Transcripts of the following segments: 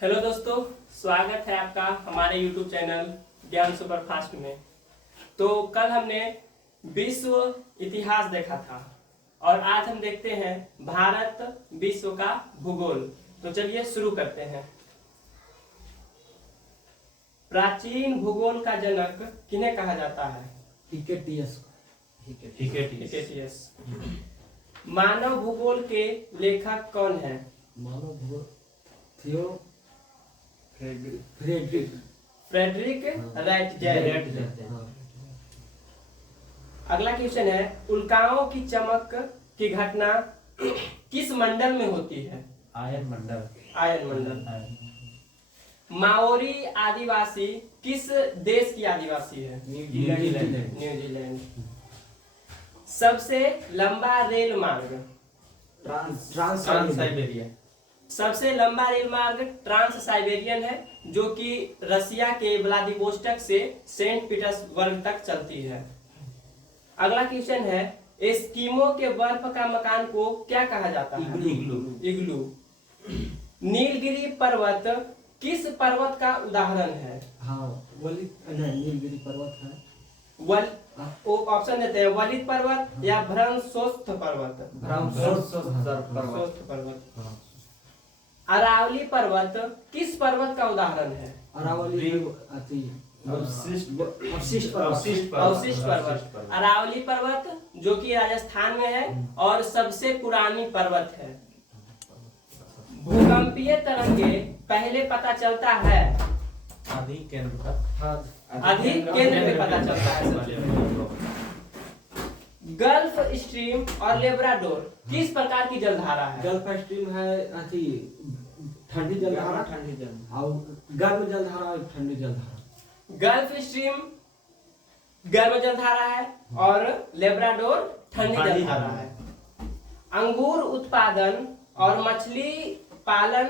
Hello दोस्तों, स्वागत है आपका हमारे YouTube चैनल ज्ञान सुपरफास्ट में। तो कल हमने विश्व इतिहास देखा था और आज हम देखते हैं भारत विश्व का भूगोल। तो चलिए शुरू करते हैं। प्राचीन भूगोल का जनक किन्हें कहा जाता है? हिकेटियस। मानव भूगोल के लेखक कौन है? मानव भूगोल थियो फ्रेडरिक राइटजेट। अगला क्वेश्चन है, उल्काओं की चमक की घटना किस मंडल में होती है? आयन मंडल। माओरी आदिवासी किस देश की आदिवासी है? न्यूजीलैंड। सबसे लंबा रेल मार्ग? Trans Siberian. सबसे लंबा रेल मार्ग ट्रांस साइबेरियन है, जो कि रसिया के व्लादिवोस्टोक से सेंट पीटर्सबर्ग तक चलती है। अगला क्वेश्चन है, एस्किमो के बर्फ का मकान को क्या कहा जाता है? इग्लू। नीलगिरी पर्वत किस पर्वत का उदाहरण है? नीलगिरी पर्वत है। ऑप्शन देते हैं, वलित पर्वत या भ्रमशोस्थ पर्वत। अरावली पर्वत किस पर्वत का उदाहरण है? अरावली अवशिष्ट पर्वत। अरावली पर्वत जो कि राजस्थान में है और सबसे पुरानी पर्वत है। भूकंपीय तरंगे पहले पता चलता है? अधिक केंद्र में पता चलता है। गल्फ स्ट्रीम और लेब्राडोर किस प्रकार की जलधारा है? गल्फ स्ट्रीम है ठंडी जलधारा और गर्म जलधारा और ठंडी जलधारा। गल्फ स्ट्रीम गर्म जलधारा है और लेब्राडोर ठंडी जलधारा है। अंगूर उत्पादन और मछली पालन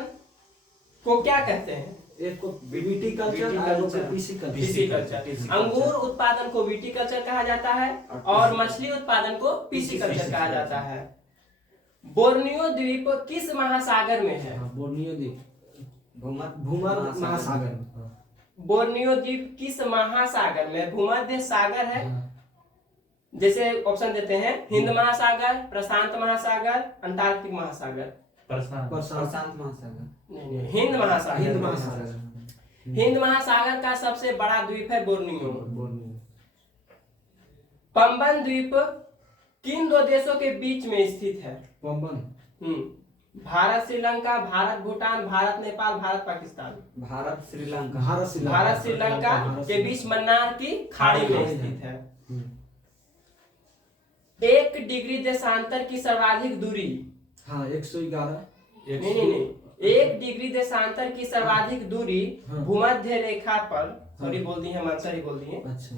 को क्या कहते हैं? एक को विटीकल्चर और पिसीकल्चर। अंगूर उत्पादन को विटीकल्चर कहा जाता है और मछली उत्पादन को पिसीकल्चर कहा जाता है। बोर्नियो द्वीप किस महासागर में है? बोर्नियो द्वीप भूमध्य महासागर में। बोर्नियो द्वीप किस महासागर में? भूमध्य सागर है। जैसे ऑप्शन देते हैं, हिंद महासागर, प्रशांत महासागर, अंटार्कटिक महासागर। प्रशांत महासागर नहीं, हिंद महासागर। हिंद महासागर का सबसे बड़ा द्वीप है बोर्नियो। पंबन द्वीप किन दो देशों के बीच में स्थित है? पंबन भारत श्रीलंका, भारत भूटान, भारत नेपाल, भारत पाकिस्तान। भारत श्रीलंका के बीच मन्नार की खाड़ी में स्थित है। 1 डिग्री देशांतर की सर्वाधिक दूरी? 111। नहीं, 1 डिग्री देशांतर की सर्वाधिक दूरी भूमध्य रेखा पर, सॉरी बोल दी है, आंसर ही बोल दिए। अच्छा।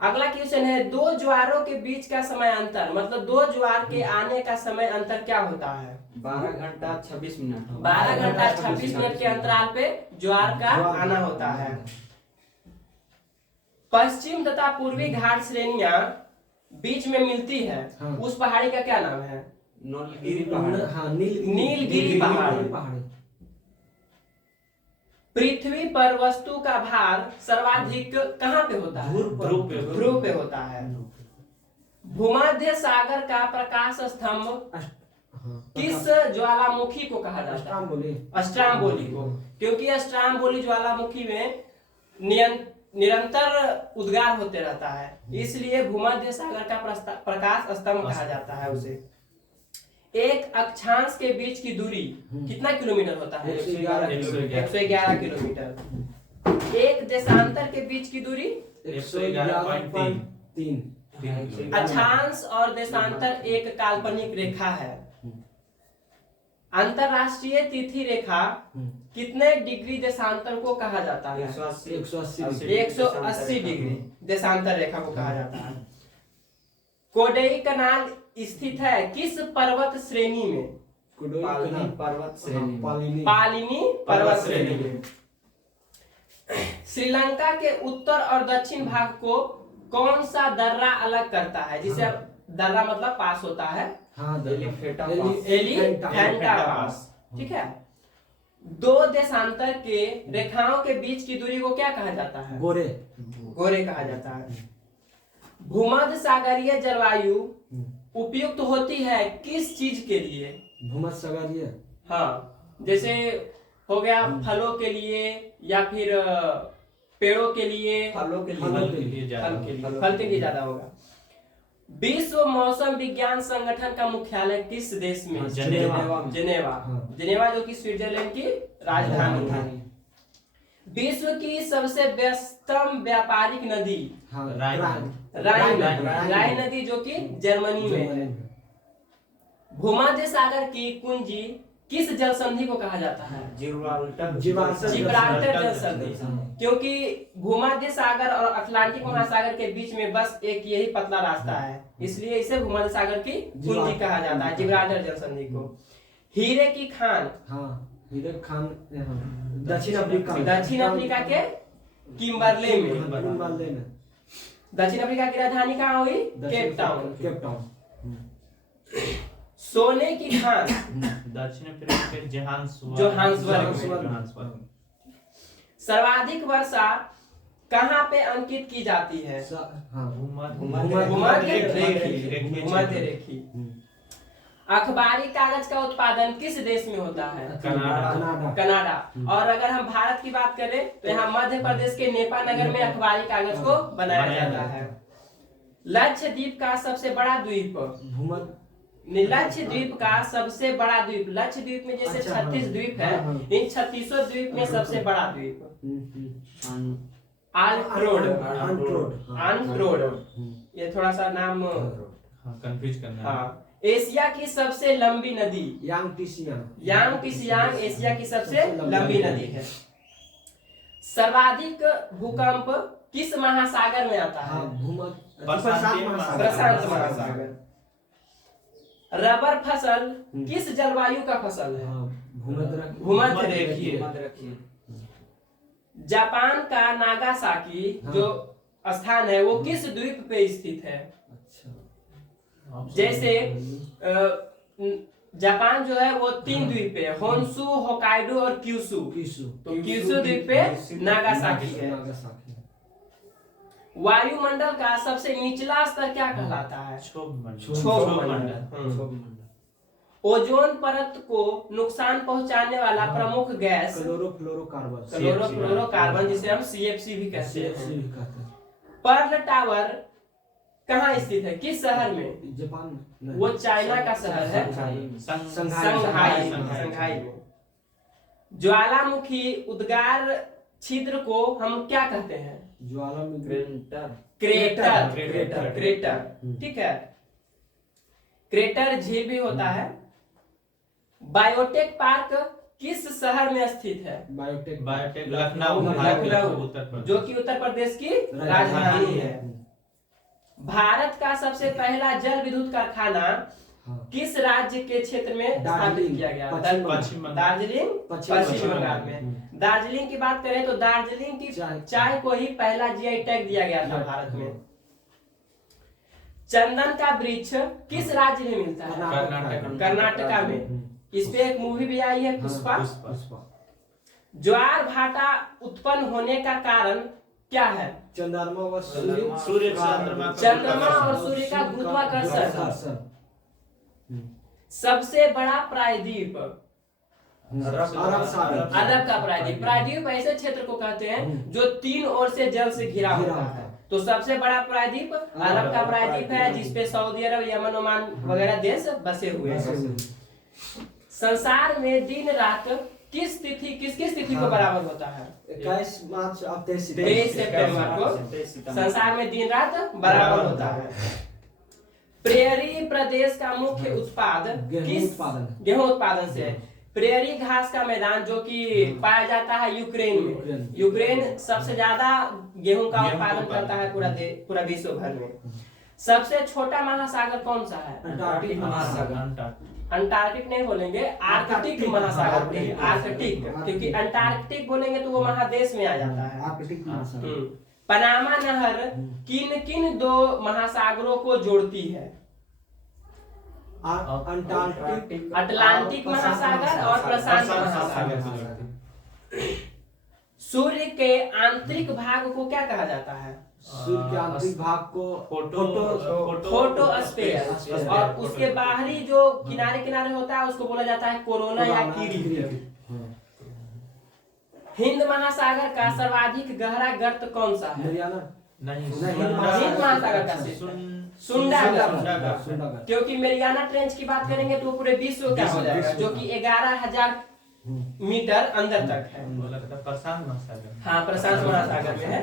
अगला क्वेश्चन है, दो ज्वारों के बीच का समय अंतर, मतलब दो ज्वार के आने का समय अंतर क्या होता है? 12 घंटा 26 मिनट। 12 घंटा 26 मिनट के अंतराल पे ज्वार का आना होता है। पश्चिम तथा पूर्वी घाट श्रेणियां बीच में मिलती है, उस पहाड़ी का क्या नाम है? नीलगिरी पहाड़। पृथ्वी पर वस्तु का भार सर्वाधिक कहाँ पे होता है? ध्रुव पे होता है। भूमध्य सागर का प्रकाश स्तंभ किस ज्वालामुखी को कहा जाता है? अस्ट्राम्बोली को, क्योंकि अस्ट्राम्बोली ज्वालामुखी में निरंतर उद्गार होते रहता है, इसलिए भूमध्य सागर का प्रकाश स्तंभ कहा जाता है उसे। एक अक्षांश के बीच की दूरी कितना किलोमीटर होता है? 111 किलोमीटर। एक देशांतर के बीच की दूरी 111.3। अक्षांश और देशांतर एक काल्पनिक रेखा है। अंतरराष्ट्रीय तिथि रेखा कितने डिग्री देशांतर को कहा जाता है? 180 डिग्री देशांतर रेखा को कहा जाता है। कोडई कनाल स्थित है किस पर्वत श्रेणी में? पालिनी पर्वत श्रेणी में। श्रीलंका के उत्तर और दक्षिण भाग को कौन सा दर्रा अलग करता है? जिसे दर्रा मतलब पास होता है, हाँ, एलिफेंटा पास, ठीक है। दो देशांतर के रेखाओं के बीच की दूरी को क्या कहा जाता है? गोरे। गोरे कहा जाता है। भूमध्य सागरीय जलवायु उपयुक्त होती है किस चीज के लिए? भूमध्य सागरीय, हाँ, जैसे हो गया फलों के लिए या फिर पेड़ों के लिए, फलों के लिए, फलों के लिए ज्यादा, फल के लिए ज्यादा होगा। विश्व मौसम विज्ञान संगठन का मुख्यालय किस देश में? जेनेवा। जेनेवा, हाँ। जेनेवा जो कि स्विट्जरलैंड की राजधानी है। विश्व की सबसे व्यस्तम व्यापारिक नदी? हाँ, राइन। राइन नदी जो कि जर्मनी में है। भूमध्य सागर की कुंजी किस जल संधि को कहा जाता है? जिब्राल्टर जल संधि, क्योंकि भूमध्य सागर और अटलांटिक महासागर के बीच में बस एक यही पतला रास्ता है, इसलिए इसे भूमध्य सागर की कुंजी कहा जाता है, जिब्राल्टर जल संधि को। हीरे की खान? हाँ, हीरे खान दक्षिण अफ्रीका के किम्बरले में। किम्बरले में। दक्षिण अफ्रीका की राजधानी कहाँ हुई? Cape Town. सोने की खान? दक्षिण अफ्रीका के जोहान्सबर्ग। सर्वाधिक वर्षा कहाँ पे अंकित की जाती है? भूमध्य रेखी। अखबारी कागज का उत्पादन किस देश में होता है? कनाडा। और अगर हम भारत की बात करें तो यहाँ मध्य प्रदेश के नेपानगर में अखबारी कागज को बनाया जाता है। लक्षद्वीप का सबसे बड़ा द्वीप? लक्षद्वीप का सबसे बड़ा द्वीप, लक्षद्वीप में जैसे 36 द्वीप है, इन 36 द्वीप में सबसे बड़ा द्वीप आंट्रोड। ये थोड़ा सा नाम कंफ्यूज करना है। हाँ। एशिया की सबसे लंबी नदी? यांगटिसियांग एशिया की सबसे लंबी नदी है। सर्वाधिक भूकंप किस महासागर में आता है? प्रशांत महासागर। रबर फसल किस जलवायु का फसल है? भूमध्य रेखीय। जापान का नागासाकी जो स्थान है वो किस द्वीप पे स्थित है? जैसे जापान जो है वो 3 द्वीप पे है, होन्शु, होकाइडो और क्यूशु। तो क्यूशु द्वीप पे नागासाकी है। वायुमंडल का सबसे निचला स्तर क्या कहलाता है? क्षोभ मंडल। ओजोन परत को नुकसान पहुंचाने वाला प्रमुख गैस? क्लोरोफ्लोरोकार्बन, जिसे हम CFC भी कहते हैं। पर्ल टावर कहाँ स्थित है, किस शहर में? जापान में। वो चाइना का शहर है, संघाई में। ज्वालामुखी उद्गार छिद्र को हम क्या कहते हैं? क्रेटर। ठीक है। क्रेटर झील भी होता है। बायोटेक पार्क किस शहर में स्थित है? बायोटेक लखनऊ, जो कि उत्तर प्रदेश की राजधानी है। भारत का सबसे पहला जल विद्युत कारखाना किस राज्य के क्षेत्र में स्थापित किया गया? दार्जिलिंग, पश्चिम बंगाल में। दार्जिलिंग की बात करें तो दार्जिलिंग की चाय को ही पहला GI टैग दिया गया था भारत में। चंदन का वृक्ष किस राज्य में मिलता है? कर्नाटका में। इस पे एक मूवी भी आई है, पुष्पा। ज्वार भाटा उत्पन्न होने का कारण क्या है? चंद्रमा और सूर्य का गुरुत्वाकर्षण। सबसे बड़ा प्रायद्वीप? अरब का प्रायद्वीप। प्रायद्वीप ऐसे क्षेत्र को कहते हैं जो 3 ओर से जल से घिरा होता है। तो सबसे बड़ा प्रायद्वीप अरब का प्रायद्वीप है, जिसपे सऊदी अरब, यमन, ओमान वगैरह देश बसे हुए हैं। संसार में दिन रात किस तिथि को बराबर होता है? 21 मार्च और 23 सितंबर को संसार में दिन रात बराबर होता है। प्रेरी प्रदेश का मुख्य उत्पाद गेहूं उत्पादन से है। प्रेरी घास का मैदान जो कि पाया जाता है यूक्रेन में। यूक्रेन सबसे ज्यादा गेहूं का उत्पादन करता है पूरा विश्व भर में। सबसे छोटा महासागर कौन सा है? अंटार्कटिक महासागर। अंटार्कटिक नहीं बोलेंगे, आर्कटिक महासागर बोलेंगे। आर्कटिक, क्योंकि अंटार्कटिक बोलेंगे तो वो महादेश में आ जाता है। आर्कटिक महासागर। पनामा नहर किन किन 2 महासागरों को जोड़ती है? अटलांटिक महासागर और प्रशांत महासागर। सूर्य के आंतरिक भाग को क्या कहा जाता है? सूर्य के आंतरिक भाग को फोटोस्फीयर, और उसके बाहरी जो किनारे किनारे होता है उसको बोला जाता है कोरोना या कीरी। हिंद महासागर का सर्वाधिक गहरा गर्त कौन सा है? नहीं, हिंद महासागर का सुंडा गर्त, सुंडागढ़। क्योंकि मेरियाना ट्रेंच की बात करेंगे तो पूरे विश्व क्या हो जाएगा, जो कि 11,000 मीटर अंदर तक है। प्रशांत महासागर। हाँ, प्रशांत महासागर में है।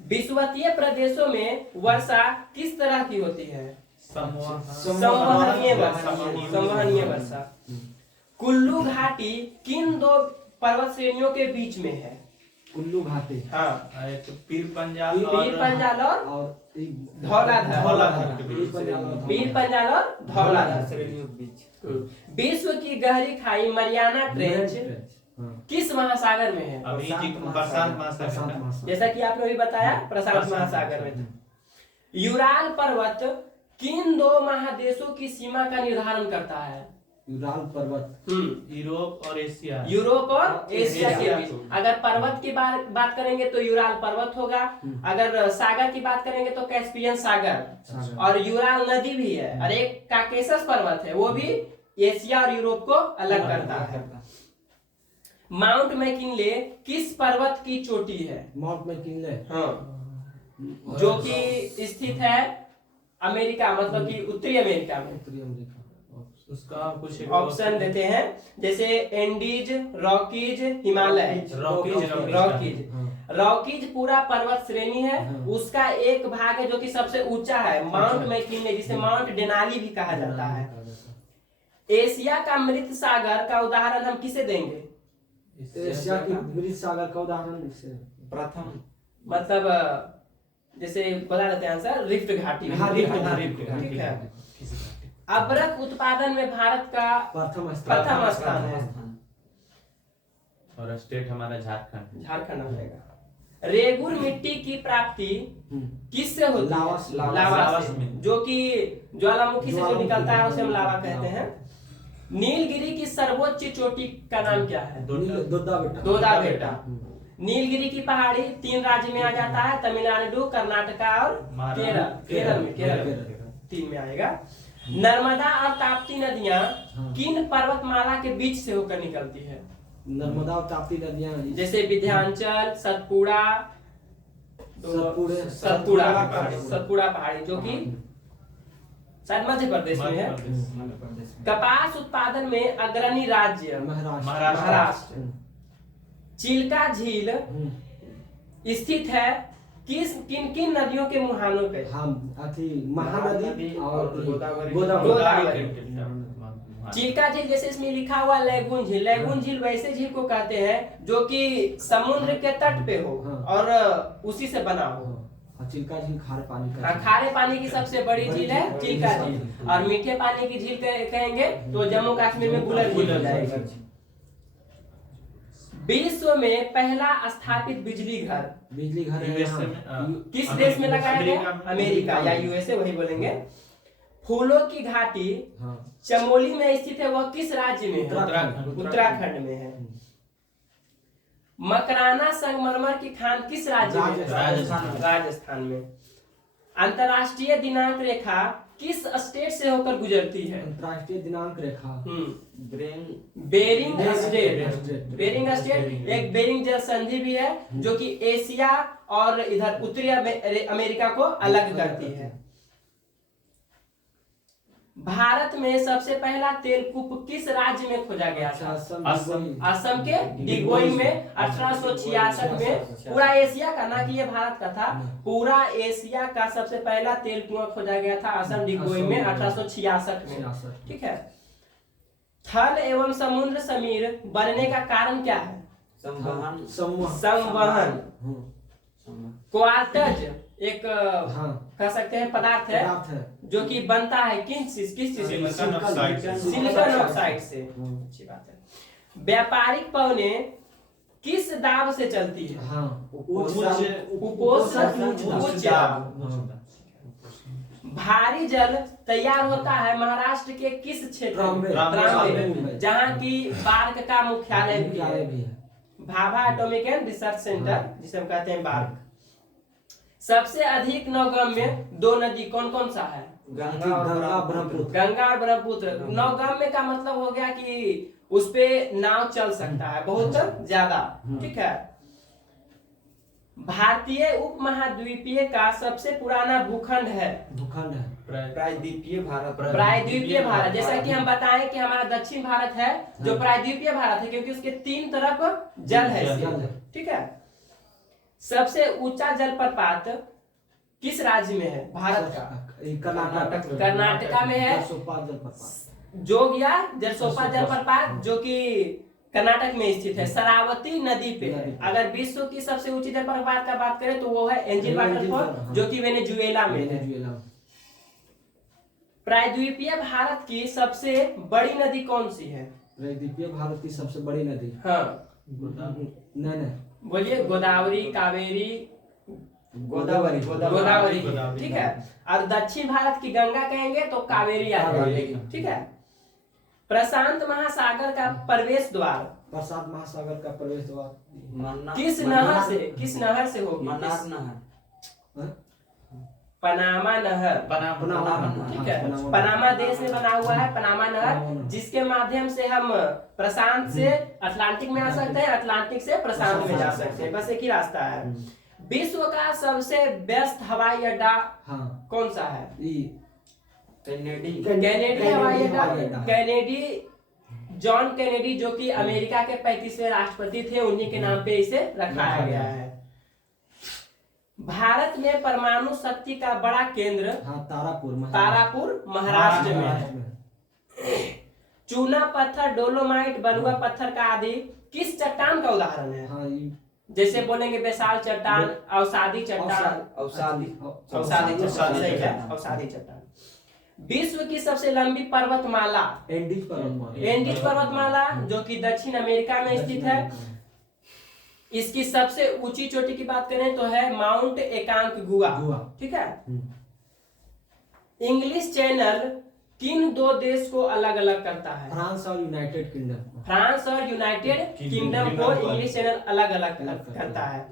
विषुवतीय प्रदेशों में वर्षा किस तरह की होती है? संवहनीय वर्षा। संवहनीय वर्षा। कुल्लू घाटी किन दो पर्वत श्रेणियों के बीच में है? कुल्लू घाटी। हाँ, एक पीर पंजाल पीर पंजाल और धौलाधर। पीर पंजाल और धौलाधर श्रेणियों के बीच। विश्व की गहरी खाई मरियाना ट्रेंच किस महासागर में है? अभी प्रशांत महासागर। जैसा कि आपने अभी बताया, प्रशांत महासागर में था। यूराल पर्वत किन दो महादेशों की सीमा का निर्धारण करता है? यूराल पर्वत यूरोप और एशिया। यूरोप और एशिया के बीच। अगर पर्वत की बात करेंगे तो यूराल पर्वत होगा, अगर सागर की बात करेंगे तो कैस्पियन सागर, और यूराल नदी भी है, और एक काकेशस पर्वत है, वो भी एशिया और यूरोप को अलग करता है। माउंट मैकिनले किस पर्वत की चोटी है? माउंट मैकिनले, हाँ, जो कि स्थित है अमेरिका, मतलब कि उत्तरी अमेरिका में। उसका कुछ ऑप्शन देते हैं, जैसे एंडीज, रॉकीज, हिमालय। रॉकीज पूरा पर्वत श्रेणी है, उसका एक भाग है जो कि सबसे ऊंचा है, माउंट मैकिनले, जिसे माउंट डेनाली भी कहा जाता है। एशिया का मृत सागर का उदाहरण हम किसे देंगे? एशिया की मृत सागर का उदाहरण प्रथम, मतलब जैसे बता देते हैं आंसर, रिफ्ट घाटी। ठीक है। अबरख उत्पादन में भारत का प्रथम स्थान है, और स्टेट हमारा झारखंड आ जाएगा। रेगुर मिट्टी की प्राप्ति किससे होती है? लावा से, जो कि ज्वालामुखी से जो निकलता है उसे हम लावा कहते हैं। नीलगिरी की सर्वोच्च चोटी का नाम क्या है? दोदा बेटा। नीलगिरी की पहाड़ी 3 राज्य में आ जाता है, तमिलनाडु, कर्नाटका और केरल 3 में आएगा। नर्मदा और ताप्ती नदियां किन पर्वतमाला के बीच से होकर निकलती है? नर्मदा और ताप्ती नदियां जैसे विंध्याचल, सतपुड़ा पहाड़ी, जो कि शायद मध्य प्रदेश में है। कपास उत्पादन में अग्रणी राज्य महाराष्ट्र। चिल्का झील स्थित है किन किन नदियों के मुहानों पे? महानदी और गोदावरी। चिल्का झील, जैसे इसमें लिखा हुआ लैगून झील, लैगून झील वैसे झील को कहते हैं जो कि समुद्र के तट पे हो और उसी से बना हो। चिल्का झील खारे पानी की सबसे बड़ी झील है चिल्का झील, और मीठे पानी की झील कहेंगे तो जम्मू कश्मीर में बुलर झील हो जाएगी। विश्व में पहला स्थापित बिजली घर किस देश में लगाया गया? अमेरिका या यूएसए, वही बोलेंगे। फूलों की घाटी चमोली में स्थित है, वह किस राज्य में है? उत्तराखंड में है। मकराना संगमरमर की खान किस राज्य में? राजस्थान में। अंतरराष्ट्रीय दिनांक रेखा किस स्टेट से होकर गुजरती है? अंतरराष्ट्रीय दिनांक रेखा बेरिंग स्टेट एक बेरिंग जल संधि भी है, जो कि एशिया और इधर उत्तरी अमेरिका को अलग करती है। भारत में सबसे पहला तेलकूप किस राज्य में खोजा गया था? असम के डिगबोई में 1866 में। पूरा एशिया का, ना कि ये भारत का था, पूरा एशिया का सबसे पहला तेल कुआं खोजा गया था असम डिगबोई में 1866 में। ठीक है। थल एवं समुद्र समीर बनने का कारण क्या है? संवहन। क्वार्टज एक कह सकते हैं पदार्थ है जो कि बनता है किस चीज से? सिलिकॉन ऑक्साइड से। अच्छी बात है। व्यापारिक पौने किस दाब से चलती है? उच्च दाब। भारी जल तैयार होता है महाराष्ट्र के किस क्षेत्र में? जहाँ की बार्क का मुख्यालय भी है। Bhabha atomic and research centre, जिसे हम कहते हैं बार्क। सबसे अधिक नौगम्य दो नदी कौन कौन सा है? गंगा और ब्रह्मपुत्र। गंगा और ब्रह्मपुत्र। नौगम्य का मतलब हो गया कि उस पे नाव चल सकता है बहुत ज्यादा, ठीक है। भारतीय उपमहाद्वीपीय का सबसे पुराना भूखंड है प्रायद्वीपीय भारत। प्रायद्वीपीय भारत। जैसा कि हम बताएं कि हमारा दक्षिण भारत है जो प्रायद्वीपीय भारत है, क्योंकि उसके 3 तरफ जल है, ठीक है। सबसे ऊंचा जलप्रपात किस राज्य में है भारत का? कर्नाटका में है जोगिया जलसोपा जलप्रपात, जो कि कर्नाटक में स्थित है, शरावती नदी पे है। अगर विश्व की सबसे ऊंची जलप्रपात का बात करें तो वो है एंजिल वाटरफॉल, जो कि वेनेजुएला में है। प्रायद्वीपीय भारत की सबसे बड़ी नदी कौन सी है? प्रायद्वीपीय भारत की सबसे बड़ी नदी, हाँ नहीं बोलिए। गोदावरी, कावेरी, गोदावरी, ठीक है। और दक्षिण भारत की गंगा कहेंगे तो कावेरी आ जाएगी, ठीक है। प्रशांत महासागर का प्रवेश द्वार, प्रशांत महासागर का प्रवेश द्वार किस नहर से होगी? पनामा नहर, ठीक है। पनामा देश में बना हुआ है पनामा नहर, जिसके माध्यम से हम प्रशांत से अटलांटिक में आ सकते हैं, अटलांटिक से प्रशांत में जा सकते हैं, बस एक ही रास्ता है। विश्व का सबसे व्यस्त हवाई अड्डा कौन सा है? कैनेडी हवाई अड्डा। कैनेडी, जॉन कैनेडी जो कि अमेरिका के 35वें राष्ट्रपति थे, उन्हीं के नाम पे इसे रखाया गया है। भारत में परमाणु शक्ति का बड़ा केंद्र तारापुर महाराष्ट्र में है। चूना पत्थर, डोलोमाइट, बलुआ पत्थर का आदि किस चट्टान का उदाहरण है? जैसे बोलेंगे बेसाल चट्टान, अवसादी चट्टान, अवसादी चट्टान। विश्व की सबसे लंबी पर्वतमाला एंडीज पर्वतमाला, जो कि दक्षिण अमेरिका में स्थित है। इसकी सबसे ऊंची चोटी की बात करें तो है माउंट एकांकगुआ, ठीक है। इंग्लिश चैनल किन 2 देश को अलग अलग करता है? फ्रांस और यूनाइटेड किंगडम। फ्रांस और यूनाइटेड किंगडम को इंग्लिश चैनल अलग अलग करता है।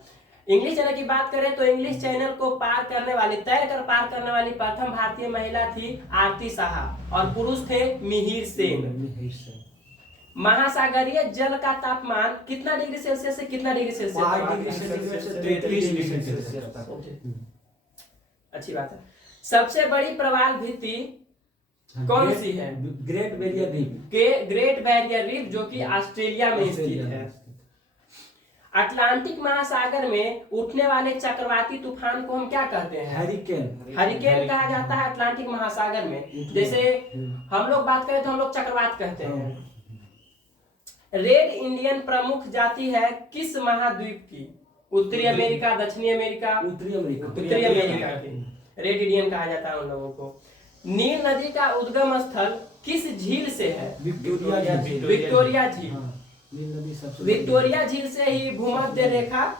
इंग्लिश चैनल की बात करें तो इंग्लिश चैनल को पार करने वाली, तैर कर पार करने वाली प्रथम भारतीय महिला थी आरती साहा, और पुरुष थे मिहिर सेन। महासागरीय जल का तापमान कितना डिग्री सेल्सियस से कितना डिग्री सेल्सियस? 33 डिग्री सेल्सियस तक। अच्छी बात है। सबसे बड़ी प्रवाल भित्ति कौन सी है? Great barrier reef. Great barrier reef, जो कि ऑस्ट्रेलिया में स्थित है। अटलांटिक महासागर में उठने वाले चक्रवाती तूफान को हम क्या कहते हैं? हरिकेन कहा जाता है अटलांटिक महासागर में। जैसे हम लोग बात करें तो हम लोग चक्रवात कहते हैं। रेड इंडियन प्रमुख जाति है किस महाद्वीप की? उत्तरी अमेरिका, दक्षिणी अमेरिका? उत्तरी अमेरिका की रेड इंडियन कहा जाता है उन लोगों को। नील नदी का उद्गम स्थल किस झील से है? विक्टोरिया झील। विक्टोरिया झील से ही भूमध्य रेखा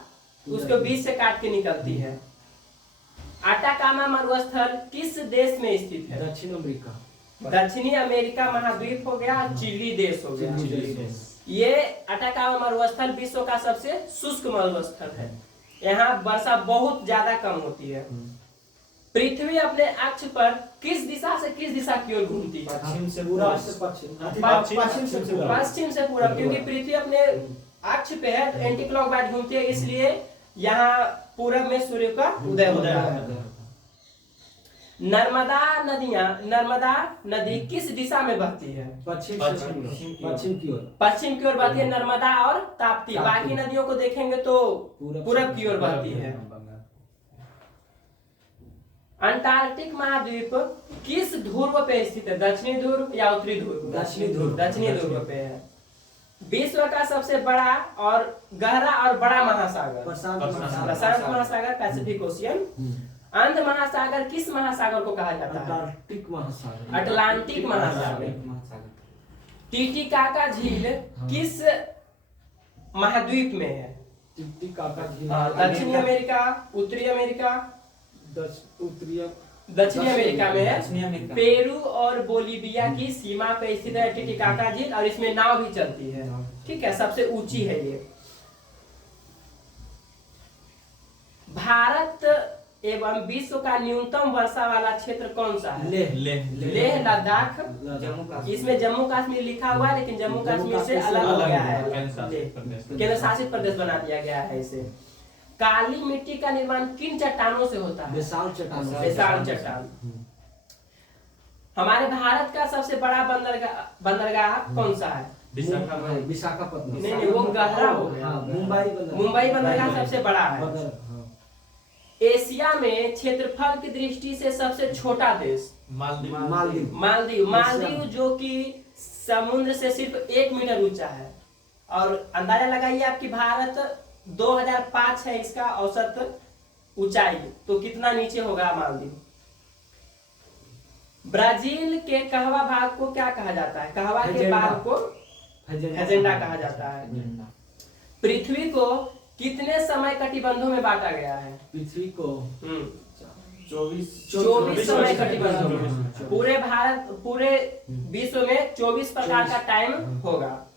उसके बीच से काट के निकलती है। आटाकामा मरुस्थल किस देश में स्थित है? दक्षिणी अमेरिका महाद्वीप हो गया, चिली देश हो गया। ये आटाकामा मरुस्थल विश्व का सबसे शुष्क मरुस्थल है। यहाँ वर्षा बहुत ज्यादा कम होती है। पृथ्वी अपने अक्ष पर किस दिशा से किस दिशा की ओर घूमती है? पश्चिम से पूरब, क्योंकि पृथ्वी अपने अक्ष पे है तो एंटी क्लॉकवाइज घूमती है, इसलिए यहाँ पूरब में सूर्य का उदय होता है। नर्मदा नदी किस दिशा में बहती है? पश्चिम की ओर बहती है नर्मदा और ताप्ती। बाकी नदियों को देखेंगे तो पूरब की ओर बहती है। अंटार्कटिक महाद्वीप किस ध्रुव पे स्थित है? दक्षिणी ध्रुव या उत्तरी ध्रुव? दक्षिणी ध्रुव पे है। विश्व का सबसे बड़ा और गहरा और बड़ा महासागर? प्रशांत महासागर, पैसिफिक ओशियन। अंध महासागर किस महासागर को कहा जाता है? अटलांटिक महासागर। टीटीकाका झील किस महाद्वीप में है? दक्षिणी अमेरिका, उत्तरी अमेरिका? दक्षिणी अमेरिका में है। पेरू और बोलीविया की सीमा पे स्थित है टिटिकाका झील, और इसमें नाव भी चलती है, ठीक है। सबसे ऊंची है ये। भारत एवं विश्व का न्यूनतम वर्षा वाला क्षेत्र कौन सा है? लेह लेह लद्दाख। जम्मू कश्मीर। इसमें जम्मू कश्मीर लिखा हुआ है, लेकिन जम्मू कश्मीर से अलग हो गया है, केंद्र शासित प्रदेश बना दिया गया है इसे। काली मिट्टी का निर्माण किन चट्टानों से होता है? विशाल चट्टान विशाल चट्टान। हमारे भारत का सबसे बड़ा बंदरगाह कौन सा है? विशाखापट्टनम। नहीं, वो गहरा हो गया। मुंबई बंदरगाह सबसे बड़ा है। एशिया में क्षेत्रफल की दृष्टि से सबसे छोटा देश मालदीव, जो कि समुद्र से सिर्फ 1 मीटर ऊंचा है। और अंदाजा लगाइए आपकी भारत 2005 है इसका औसत ऊंचाई, तो कितना नीचे होगा मालदीव? ब्राजील के कहवा भाग को क्या कहा जाता है? कहवा के भाग को फजेंडा कहा जाता है। पृथ्वी को कितने समय कटिबंधों में बांटा गया है? पृथ्वी को 24 समय कटिबंधों में। पूरे विश्व में 24 प्रकार का टाइम होगा।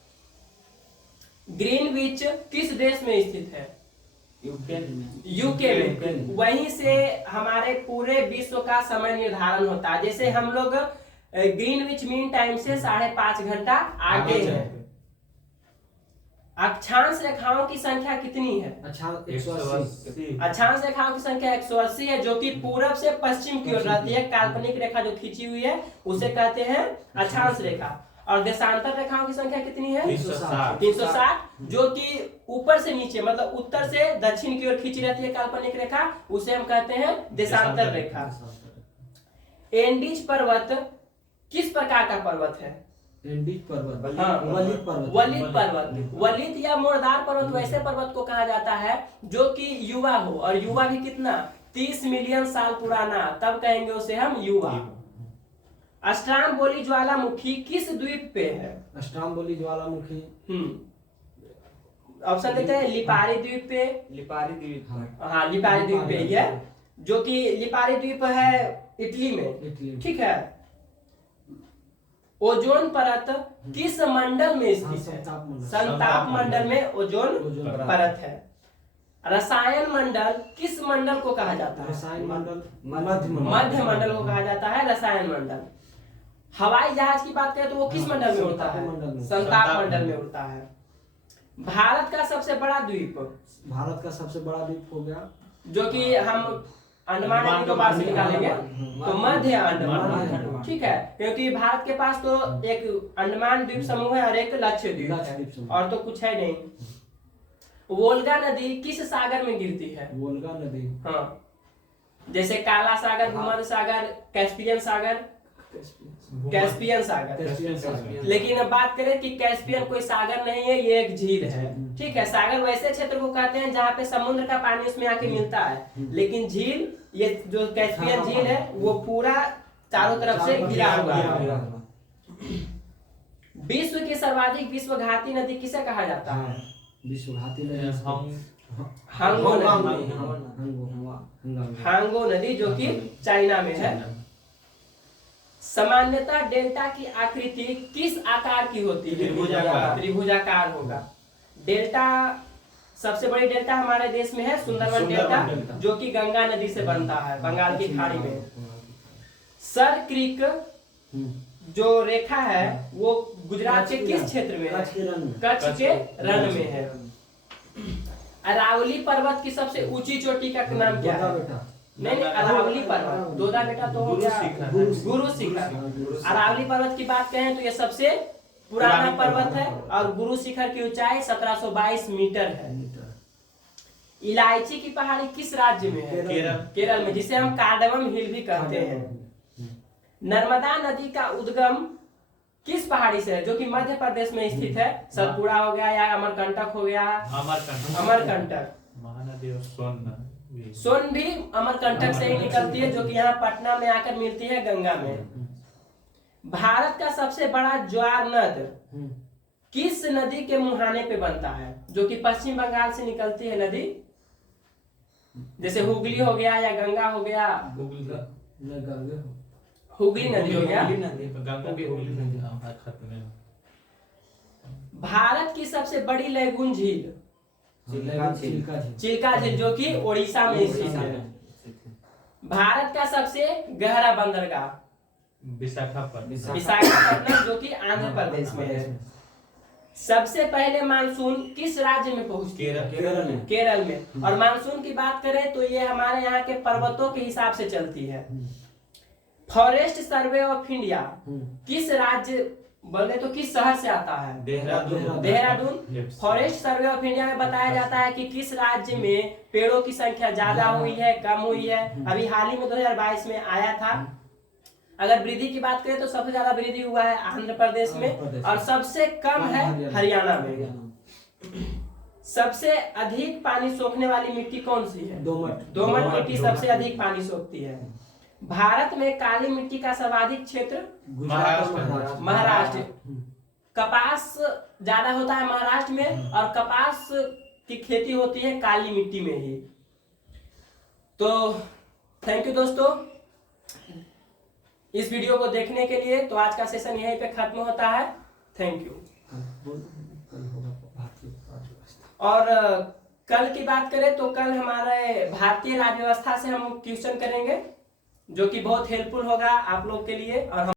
ग्रीनविच किस देश में स्थित है? यूके में। वहीं से हमारे पूरे विश्व का समय निर्धारण होता है। जैसे हम लोग ग्रीनविच मीन टाइम से 5.5 घंटा आगे हैं। अक्षांश रेखाओं की संख्या कितनी है? अक्षांश रेखाओं की संख्या 180 है, जो कि पूरब से पश्चिम की ओर रहती है। काल्पनिक रेखा जो खींची हुई है उसे कहते हैं अक्षांश रेखा। और देशांतर रेखाओं की संख्या कितनी है? 360, जो कि ऊपर से नीचे मतलब उत्तर से दक्षिण की ओर खींची रहती है काल्पनिक रेखा, उसे हम कहते हैं देशांतर रेखा। एंडीज पर्वत किस प्रकार का पर्वत है? एंडीज पर्वत, हाँ, वलित पर्वत। वलित या मोरदार पर्वत वैसे पर्वत को कहा जाता है जो कि युवा हो, और युवा भी कितना? 30 मिलियन साल पुराना, तब कहेंगे उसे हम युवा। अस्ट्रामबोली ज्वालामुखी किस द्वीप पे है? अस्ट्रामबोली ज्वालामुखी ऑप्शन देते हैं। लिपारी द्वीप पे। हाँ, लिपारी द्वीप पे ही है, जो कि लिपारी द्वीप है इटली में। ठीक है। ओजोन परत किस मंडल में स्थित है? संताप मंडल में ओजोन परत है। रसायन मंडल किस मंडल को कहा जाता है? रसायन मंडल मध्य मंडल को कहा जाता है रसायन मंडल। हवाई जहाज की बात करें तो वो किस मंडल में उड़ता है? संताप मंडल में उड़ता है। भारत का सबसे बड़ा द्वीप हो गया, जो कि हम अंडमान और निकोबार से निकालेंगे तो मध्य अंडमान। ठीक है, क्योंकि भारत के पास तो एक अंडमान द्वीप समूह है और एक लक्षद्वीप है, और तो कुछ है नहीं। वोल्गा नदी किस सागर में गिरती है? वोल्गा नदी, हाँ, जैसे काला सागर, भूमध्य सागर, कैस्पियन सागर। लेकिन अब बात करें कि कैस्पियन कोई सागर नहीं है, ये एक झील है। ठीक है, सागर वैसे क्षेत्र को कहते हैं जहाँ पे समुद्र का पानी उसमें आके मिलता है, लेकिन झील, ये जो कैस्पियन झील है वो पूरा चारों तरफ से घिरा हुआ है। विश्व की सर्वाधिक विश्वघाती नदी किसे कहा जाता है? विश्वघाती नदी हांगो नदी, जो कि चाइना में है। सामान्यतः डेल्टा की आकृति किस आकार की होती है? त्रिभुजाकार होगा। डेल्टा, सबसे बड़ी डेल्टा हमारे देश में है सुंदरवन डेल्टा, जो कि गंगा नदी से बनता है बंगाल की खाड़ी में। सर क्रीक जो रेखा है वो गुजरात के किस क्षेत्र में है? कच्छ के रण में है। अरावली पर्वत की सबसे ऊंची चोटी का नाम क्या है? नहीं, अरावली पर्वत, दोदा बेटा तो हो गया गुरु शिखर। अरावली पर्वत की बात करें तो ये सबसे पुराना पर्वत है, और गुरु शिखर की ऊंचाई 1722 मीटर है। इलायची की पहाड़ी किस राज्य में है? केरल में, जिसे हम कार्डमम हिल भी कहते हैं। नर्मदा नदी का उद्गम किस पहाड़ी से है, जो कि मध्य प्रदेश में स्थित है? सतपुड़ा हो गया या अमरकंटक हो गया? अमरकंटक। महानदी और सोन भी अमरकंटक से ही निकलती है, जो कि यहाँ पटना में आकर मिलती है गंगा में। भारत का सबसे बड़ा ज्वार नद किस नदी के मुहाने पे बनता है, जो कि पश्चिम बंगाल से निकलती है नदी? जैसे हुगली हो गया या गंगा हो गया। हुगली नदी हो गया। भारत की सबसे बड़ी लैगून झील चिल्का झील जो कि उड़ीसा में स्थित है। भारत का सबसे गहरा बंदरगाह विशाखापट्टनम जो कि आंध्र प्रदेश में है। सबसे पहले मानसून किस राज्य में पहुंचती है? केरल में। और मानसून की बात करें तो ये हमारे यहाँ के पर्वतों के हिसाब से चलती है। फॉरेस्ट सर्वे ऑफ इंडिया किस राज्य बोले तो किस शहर से आता है? Dehradun. Forest survey of India में बताया जाता है कि किस राज्य में पेड़ों की संख्या ज्यादा हुई है, कम हुई है। अभी हाल ही में 2022 में आया था। अगर वृद्धि की बात करें तो सबसे ज्यादा वृद्धि हुआ है आंध्र प्रदेश में और सबसे कम है हरियाणा में। सबसे अधिक पानी सोखने वाली मिट्टी कौन सी है? दोमट मिट्टी सबसे अधिक पानी सोखती है। भारत में काली मिट्टी का सर्वाधिक क्षेत्र महाराष्ट्र। कपास ज्यादा होता है महाराष्ट्र में और कपास की खेती होती है काली मिट्टी में ही। तो थैंक यू दोस्तों इस वीडियो को देखने के लिए। तो आज का सेशन यहीं पे खत्म होता है। Thank you. और कल की बात करें तो कल हमारे भारतीय राज्य व्यवस्था से हम क्वेश्चन करेंगे जो कि बहुत हेल्पफुल होगा आप लोग के लिए। और